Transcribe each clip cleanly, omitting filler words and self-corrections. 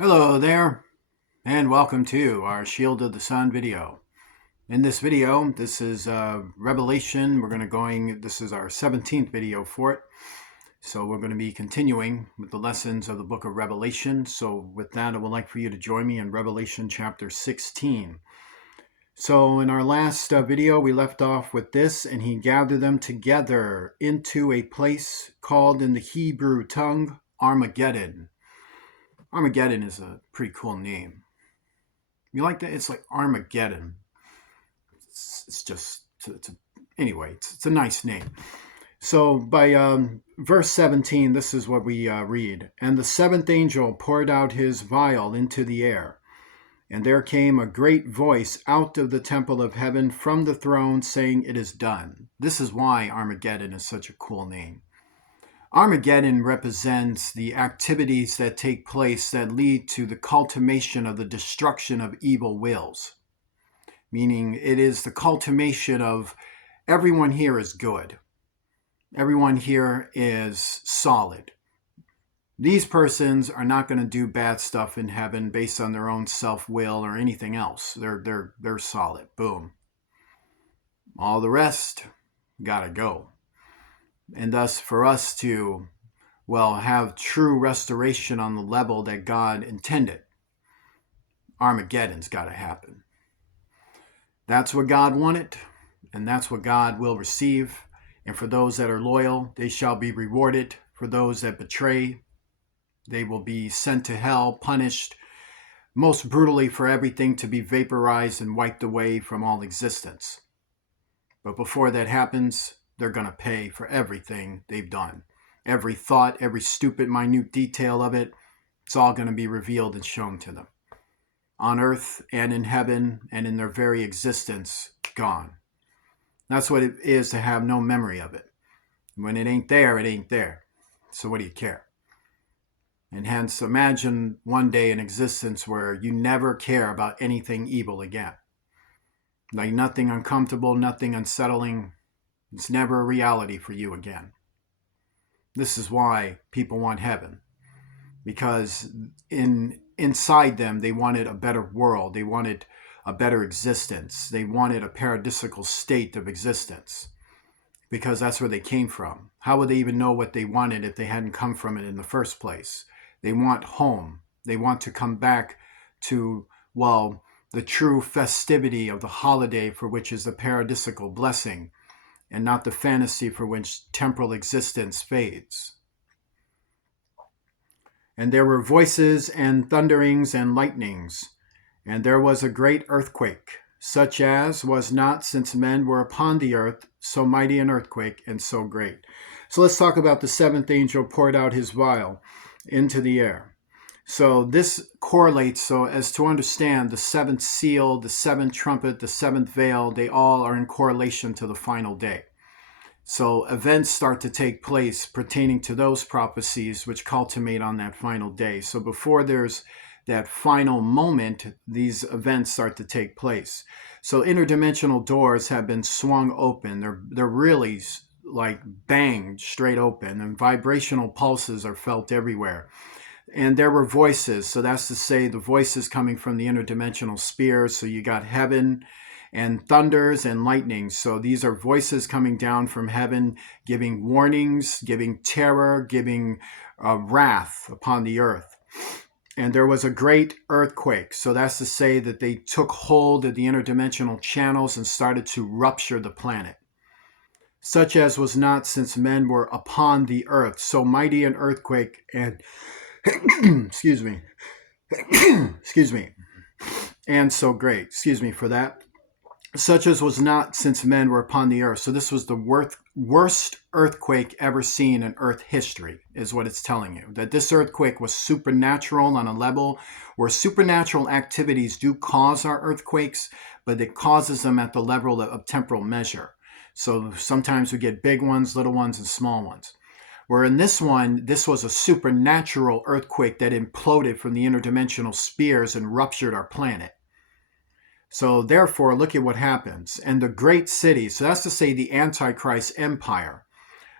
Hello there, and welcome to our Shield of the Sun video. In this video, this is Revelation. This is our 17th video for it. So we're going to be continuing with the lessons of the book of Revelation. So with that, I would like for you to join me in Revelation chapter 16. So in our last video, we left off with this, and he gathered them together into a place called in the Hebrew tongue, Armageddon. Armageddon is a pretty cool name. You like that? It's like Armageddon. It's a nice name. So by verse 17, this is what we read. And the seventh angel poured out his vial into the air. And there came a great voice out of the temple of heaven from the throne saying, "It is done." This is why Armageddon is such a cool name. Armageddon represents the activities that take place that lead to the culmination of the destruction of evil wills. Meaning it is the culmination of everyone here is good. Everyone here is solid. These persons are not going to do bad stuff in heaven based on their own self-will or anything else. They're solid. Boom. All the rest gotta go. And thus for us to, have true restoration on the level that God intended, Armageddon's gotta happen. That's what God wanted, and that's what God will receive. And for those that are loyal, they shall be rewarded. For those that betray, they will be sent to hell, punished most brutally for everything to be vaporized and wiped away from all existence. But before that happens, they're going to pay for everything they've done. Every thought, every stupid, minute detail of it, it's all going to be revealed and shown to them. On earth and in heaven and in their very existence, gone. That's what it is to have no memory of it. When it ain't there, it ain't there. So what do you care? And hence, imagine one day in existence where you never care about anything evil again. Like nothing uncomfortable, nothing unsettling. It's never a reality for you again. This is why people want heaven. Because inside them, they wanted a better world. They wanted a better existence. They wanted a paradisical state of existence. Because that's where they came from. How would they even know what they wanted if they hadn't come from it in the first place? They want home. They want to come back to, the true festivity of the holiday for which is the paradisical blessing, and not the fantasy for which temporal existence fades. And there were voices and thunderings and lightnings, and there was a great earthquake, such as was not since men were upon the earth, so mighty an earthquake and so great. So let's talk about the seventh angel poured out his vial into the air. So this correlates so as to understand the seventh seal, the seventh trumpet, the seventh veil, they all are in correlation to the final day. So events start to take place pertaining to those prophecies which culminate on that final day. So before there's that final moment, these events start to take place. So interdimensional doors have been swung open. They're really like banged straight open, and vibrational pulses are felt everywhere. And there were voices. So that's to say the voices coming from the interdimensional spheres. So you got heaven and thunders and lightnings. So these are voices coming down from heaven, giving warnings, giving terror, giving wrath upon the earth. And there was a great earthquake. So that's to say that they took hold of the interdimensional channels and started to rupture the planet. Such as was not since men were upon the earth. So mighty an earthquake and, excuse me, and so great. Excuse me for that. Such as was not since men were upon the earth. So this was the worst earthquake ever seen in earth history, is what it's telling you. That this earthquake was supernatural on a level where supernatural activities do cause our earthquakes, but it causes them at the level of temporal measure. So sometimes we get big ones, little ones, and small ones. Where in this one, this was a supernatural earthquake that imploded from the interdimensional spheres and ruptured our planet. So therefore, look at what happens. And the great city, so that's to say the Antichrist empire,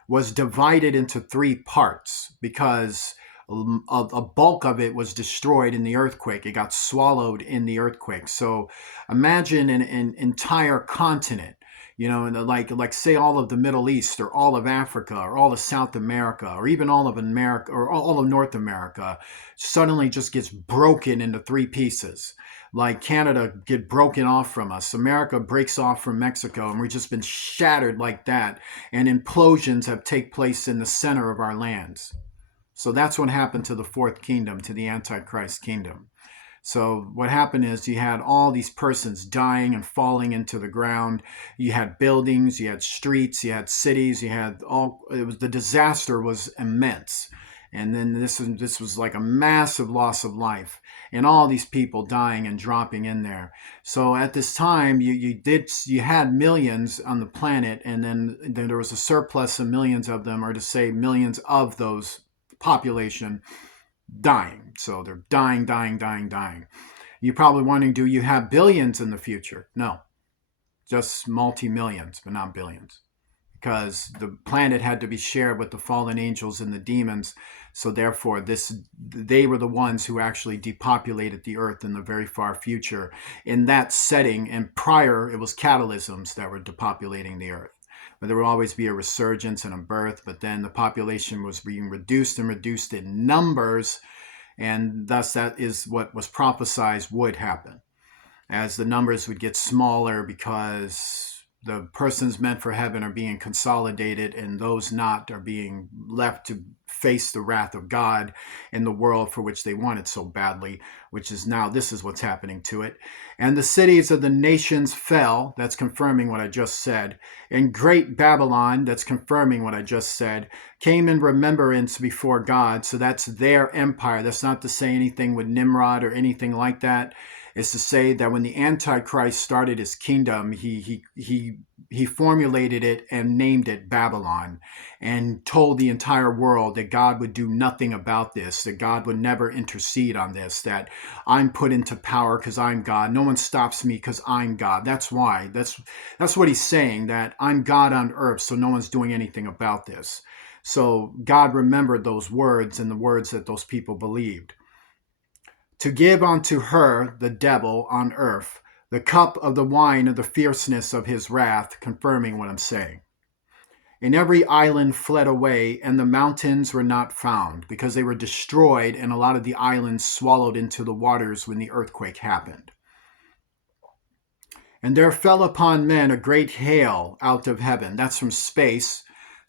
was divided into three parts because A bulk of it was destroyed in the earthquake. It got swallowed in the earthquake. So imagine an entire continent, like say all of the Middle East or all of Africa or all of South America or even all of America or all of North America suddenly just gets broken into three pieces. Like Canada get broken off from us, America breaks off from Mexico, and we've just been shattered like that. And implosions have take place in the center of our lands. So that's what happened to the fourth kingdom, to the Antichrist kingdom. So what happened is you had all these persons dying and falling into the ground. You had buildings, you had streets, you had cities, you had all. It was, the disaster was immense, and then this was like a massive loss of life, and all these people dying and dropping in there. So at this time, you had millions on the planet, and then there was a surplus of millions of them, or to say millions of those population dying. So they're dying, dying, dying, dying. You're probably wondering, do you have billions in the future? No, just multi-millions, but not billions. Because the planet had to be shared with the fallen angels and the demons. So therefore, they were the ones who actually depopulated the earth in the very far future. In that setting, and prior, it was catalysms that were depopulating the earth. But there will always be a resurgence and a birth, but then the population was being reduced and reduced in numbers, and thus that is what was prophesied would happen, as the numbers would get smaller because the persons meant for heaven are being consolidated and those not are being left to face the wrath of God in the world for which they wanted so badly, which is now, this is what's happening to it. And the cities of the nations fell, that's confirming what I just said. And great Babylon, that's confirming what I just said, came in remembrance before God. So that's their empire. That's not to say anything with Nimrod or anything like that. Is to say that when the Antichrist started his kingdom, he formulated it and named it Babylon, and told the entire world that God would do nothing about this, that God would never intercede on this, that I'm put into power because I'm God. No one stops me because I'm God. That's why. That's what he's saying, that I'm God on earth, so no one's doing anything about this. So God remembered those words and the words that those people believed. To give unto her, the devil, on earth, the cup of the wine of the fierceness of his wrath, confirming what I'm saying. And every island fled away, and the mountains were not found, because they were destroyed, and a lot of the islands swallowed into the waters when the earthquake happened. And there fell upon men a great hail out of heaven. That's from space.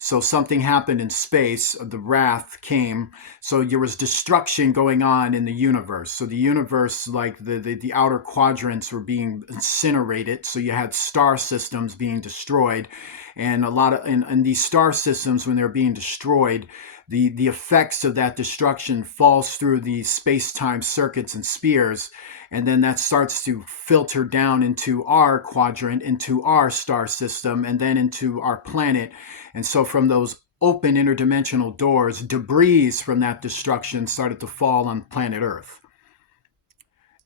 So something happened in space, the wrath came. So there was destruction going on in the universe. So the universe, like the outer quadrants were being incinerated. So you had star systems being destroyed. And a lot of, in these star systems, when they're being destroyed, the effects of that destruction falls through the space-time circuits and spheres, and then that starts to filter down into our quadrant, into our star system, and then into our planet. And so from those open interdimensional doors, debris from that destruction started to fall on planet Earth.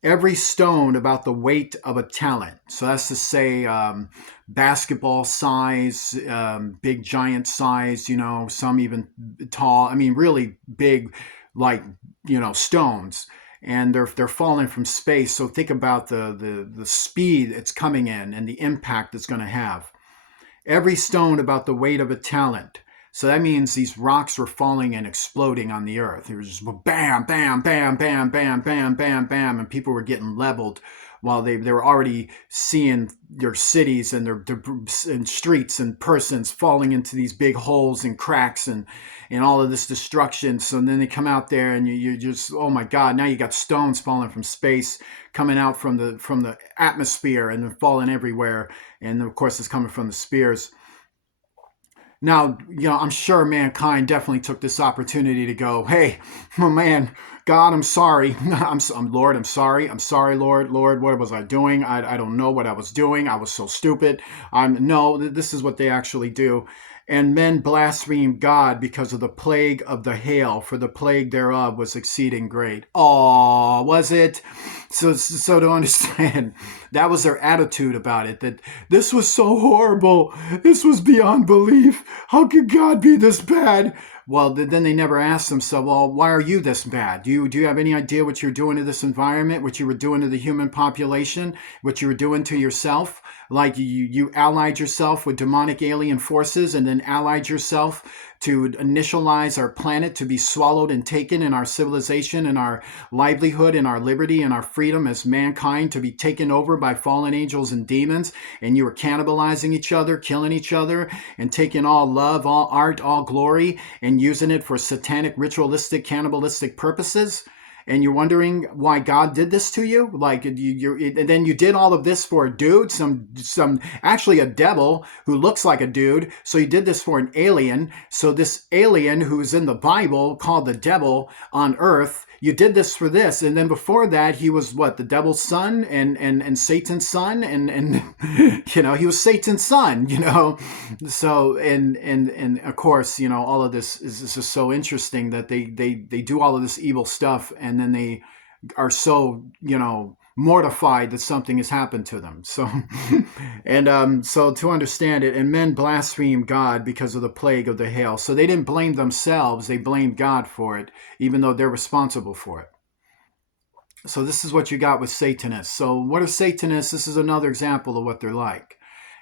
Every stone about the weight of a talent. So that's to say, basketball size, big giant size, some even tall. I mean, really big, like, stones. And they're falling from space. So think about the speed it's coming in and the impact it's going to have. Every stone about the weight of a talent. So that means these rocks were falling and exploding on the earth. It was just bam, bam, bam, bam, bam, bam, bam, bam, and people were getting leveled while they were already seeing their cities and their and streets and persons falling into these big holes and cracks and all of this destruction. So then they come out there and you just, oh my God, now you got stones falling from space, coming out from the atmosphere and then falling everywhere. And of course it's coming from the spheres. Now, I'm sure mankind definitely took this opportunity to go, hey, oh man, God, I'm sorry. Lord, I'm sorry. I'm sorry, Lord. Lord, what was I doing? I don't know what I was doing. I was so stupid. No, this is what they actually do. And men blasphemed God because of the plague of the hail, for the plague thereof was exceeding great. Oh, was it? So to understand, that was their attitude about it, that this was so horrible. This was beyond belief. How could God be this bad? Well, then they never ask themselves, well, why are you this bad? Do you have any idea what you're doing to this environment, what you were doing to the human population, what you were doing to yourself? Like you allied yourself with demonic alien forces and then allied yourself to initialize our planet to be swallowed and taken, in our civilization and our livelihood and our liberty and our freedom as mankind to be taken over by fallen angels and demons. And you were cannibalizing each other, killing each other, and taking all love, all art, all glory, and using it for satanic, ritualistic, cannibalistic purposes. And you're wondering why God did this to you. Like and then you did all of this for a dude, some actually a devil who looks like a dude. So you did this for an alien. So this alien who's in the Bible called the devil on earth, you did this for this. And then before that, he was what, the devil's son and Satan's son, and he was Satan's son. So and of course, all of this is just so interesting that they do all of this evil stuff, and then they are so mortified that something has happened to them. So and so to understand it, and men blaspheme God because of the plague of the hail. So they didn't blame themselves, they blamed God for it, even though they're responsible for it. So this is what you got with Satanists. So what are Satanists? This is another example of what they're like.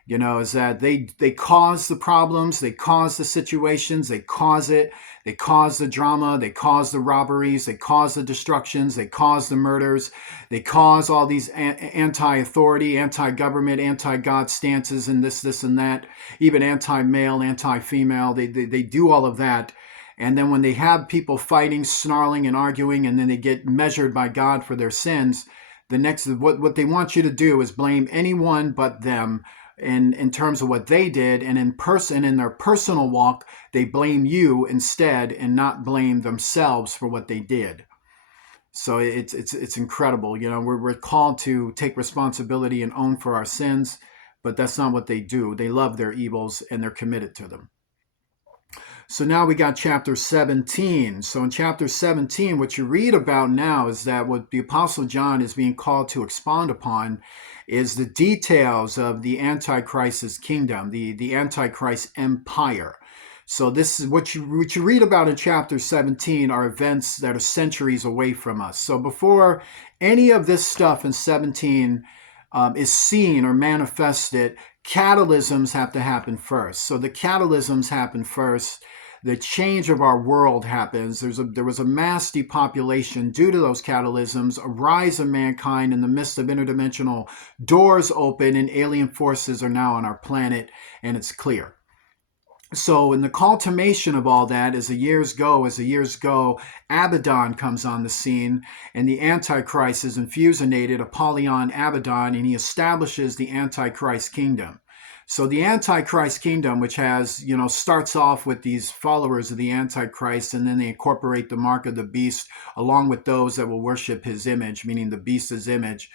Is that they cause the problems, they cause the situations, they cause it, they cause the drama, they cause the robberies, they cause the destructions, they cause the murders, they cause all these anti-authority, anti-government, anti-God stances, and this and that, even anti-male, anti-female. They do all of that. And then when they have people fighting, snarling, and arguing, and then they get measured by God for their sins, the next what they want you to do is blame anyone but them in terms of what they did, and in their personal walk, they blame you instead and not blame themselves for what they did. So it's incredible. We're called to take responsibility and own for our sins, but that's not what they do. They love their evils and they're committed to them. So now we got chapter 17. So in chapter 17, what you read about now is that what the Apostle John is being called to expound upon is the details of the Antichrist's kingdom, the Antichrist empire. So this is what you read about in chapter 17 are events that are centuries away from us. So before any of this stuff in 17 is seen or manifested, catalysms have to happen first. So the catalysms happen first. The change of our world happens. There was a mass depopulation due to those catalysms, a rise of mankind in the midst of interdimensional doors open, and alien forces are now on our planet, and it's clear. So in the culmination of all that, as the years go, Abaddon comes on the scene, and the Antichrist is infusionated, Apollyon Abaddon, and he establishes the Antichrist kingdom. So the Antichrist kingdom, which has, starts off with these followers of the Antichrist, and then they incorporate the mark of the beast along with those that will worship his image, meaning the beast's image.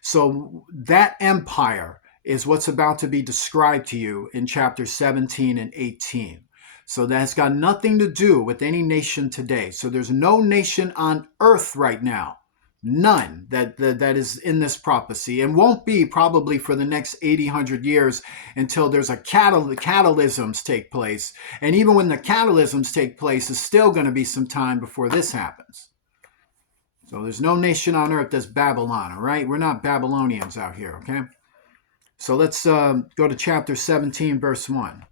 So that empire is what's about to be described to you in chapter 17 and 18. So that has got nothing to do with any nation today. So there's no nation on earth right now, none that is in this prophecy, and won't be probably for the next 80, 100 years until there's a catalysms take place. And even when the catalysms take place, it's still going to be some time before this happens. So there's no nation on earth that's Babylon, all right? We're not Babylonians out here, okay? So let's go to chapter 17, verse 1.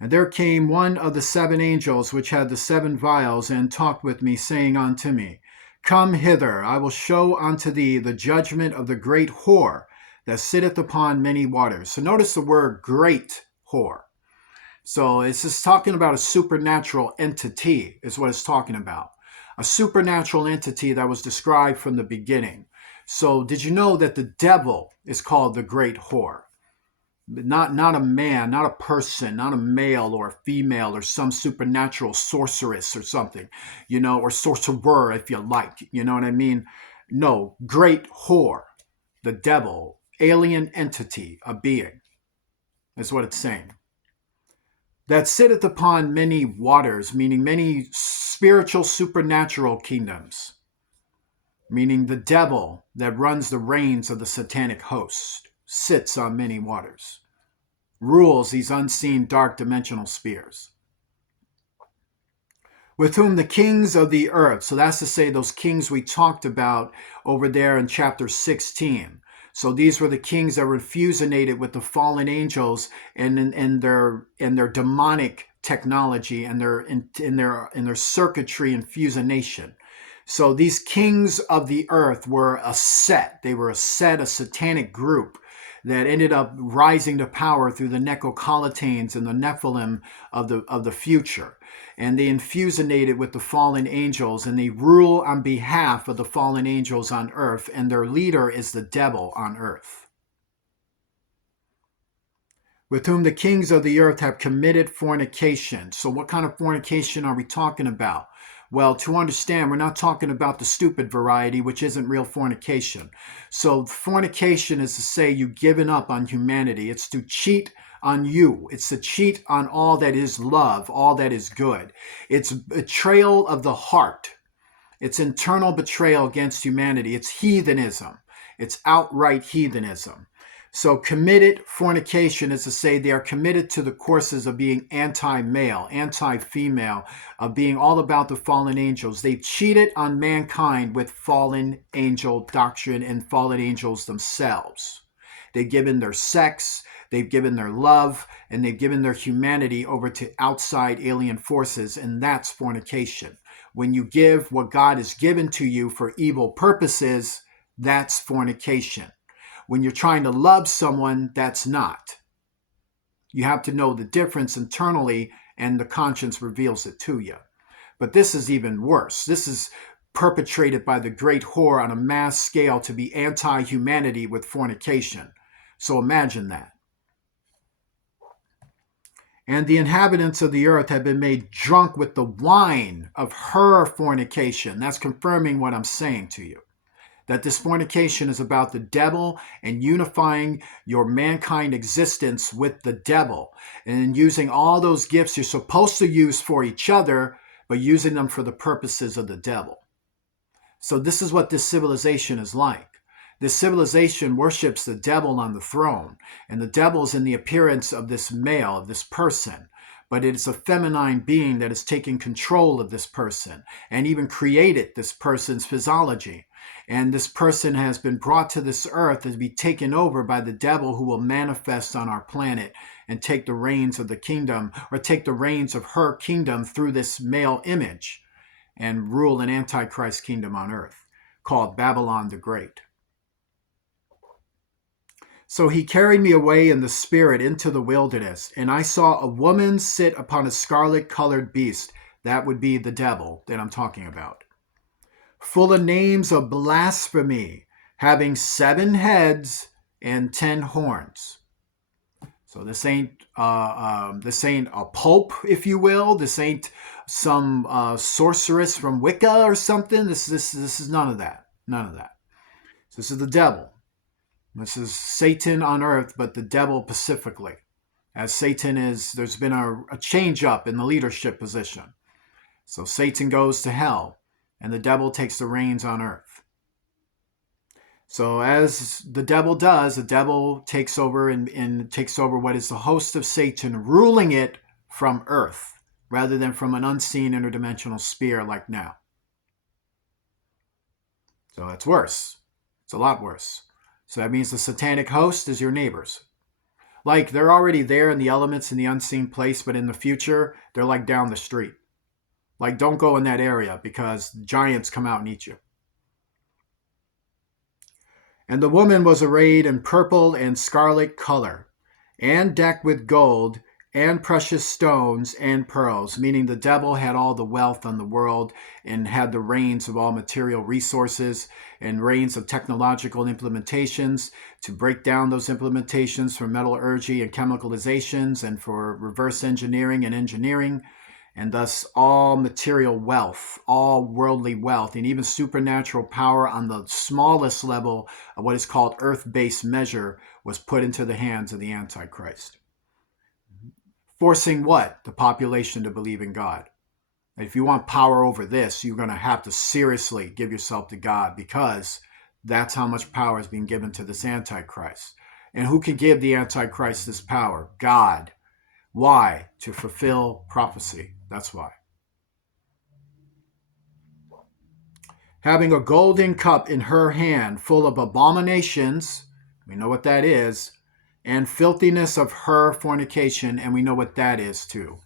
And there came one of the seven angels which had the seven vials, and talked with me, saying unto me, Come hither, I will show unto thee the judgment of the great whore that sitteth upon many waters. So notice the word great whore. So it's just talking about a supernatural entity is what it's talking about. A supernatural entity that was described from the beginning. So did you know that the devil is called the great whore? Not a man, not a person, not a male or a female or some supernatural sorceress or something, or sorcerer if you like, you know what I mean? No, great whore, the devil, alien entity, a being, is what it's saying. That sitteth upon many waters, meaning many spiritual supernatural kingdoms, meaning the devil that runs the reins of the satanic host sits on many waters, rules these unseen dark dimensional spheres. with whom the kings of the earth, so that's to say those kings we talked about over there in chapter 16. So these were the kings that were fusionated with the fallen angels and their demonic technology and their circuitry and fusionation. So these kings of the earth were a set. They were a satanic group that ended up rising to power through the Necocolitanes and the Nephilim of the future. And they infusionated with the fallen angels, and they rule on behalf of the fallen angels on earth, and their leader is the devil on earth. With whom the kings of the earth have committed fornication. So what kind of fornication are we talking about? Well, to understand, we're not talking about the stupid variety, which isn't real fornication. So fornication is to say you've given up on humanity. It's to cheat on you. It's to cheat on all that is love, all that is good. It's betrayal of the heart. It's internal betrayal against humanity. It's heathenism. It's outright heathenism. So committed fornication is to say they are committed to the courses of being anti-male, anti-female, of being all about the fallen angels. They've cheated on mankind with fallen angel doctrine and fallen angels themselves. They've given their sex, they've given their love, and they've given their humanity over to outside alien forces, and that's fornication. When you give what God has given to you for evil purposes, that's fornication. When you're trying to love someone, that's not. You have to know the difference internally, and the conscience reveals it to you. But this is even worse. This is perpetrated by the great whore on a mass scale to be anti-humanity with fornication. So imagine that. And the inhabitants of the earth have been made drunk with the wine of her fornication. That's confirming what I'm saying to you. That this fornication is about the devil and unifying your mankind existence with the devil and using all those gifts you're supposed to use for each other, but using them for the purposes of the devil. So this is what this civilization is like. This civilization worships the devil on the throne, and the devil is in the appearance of this male, of this person. But it's a feminine being that has taken control of this person and even created this person's physiology. And this person has been brought to this earth to be taken over by the devil, who will manifest on our planet and take the reins of the kingdom, or take the reins of her kingdom through this male image and rule an antichrist kingdom on earth called Babylon the Great. So he carried me away in the spirit into the wilderness, and I saw a woman sit upon a scarlet-colored beast. That would be the devil that I'm talking about. Full of names of blasphemy, having 7 heads and 10 horns. So this ain't a pope, if you will. This ain't some sorceress from Wicca or something. This is none of that. None of that. This is the devil. This is Satan on earth, but the devil specifically. As Satan is, there's been a change up in the leadership position. So Satan goes to hell, and the devil takes the reins on earth. So as the devil does, the devil takes over and takes over what is the host of Satan, ruling it from earth, rather than from an unseen interdimensional sphere like now. So that's worse. It's a lot worse. So that means the satanic host is your neighbors. Like, they're already there in the elements in the unseen place, but in the future, they're like down the street. Like, don't go in that area because giants come out and eat you. And the woman was arrayed in purple and scarlet color, and decked with gold and precious stones and pearls, meaning the devil had all the wealth on the world and had the reins of all material resources and reins of technological implementations to break down those implementations for metallurgy and chemicalizations and for reverse engineering and engineering, and thus all material wealth, all worldly wealth, and even supernatural power on the smallest level of what is called earth-based measure was put into the hands of the Antichrist. Forcing what? The population to believe in God. If you want power over this, you're going to have to seriously give yourself to God, because that's how much power is being given to this Antichrist. And who can give the Antichrist this power? God. Why? To fulfill prophecy. That's why. having a golden cup in her hand full of abominations, we know what that is, and filthiness of her fornication, and we know what that is too.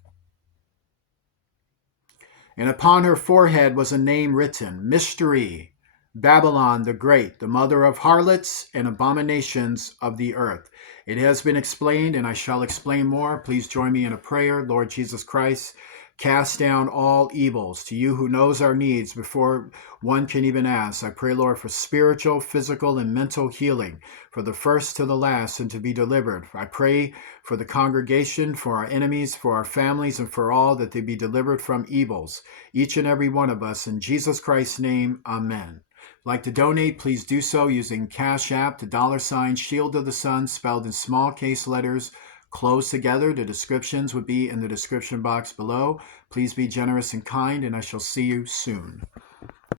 And upon her forehead was a name written, Mystery, Babylon the Great, the mother of harlots and abominations of the earth. It has been explained, and I shall explain more. Please join me in a prayer. Lord Jesus Christ, cast down all evils. To you who knows our needs before one can even ask, I pray, Lord, for spiritual, physical, and mental healing, for the first to the last, and to be delivered. I pray for the congregation, for our enemies, for our families, and for all, that they be delivered from evils, each and every one of us. In Jesus Christ's name, amen. Like to donate, please do so using Cash App to $ Shield of the Sun, spelled in small case letters, close together. The descriptions would be in the description box below. Please be generous and kind, and I shall see you soon.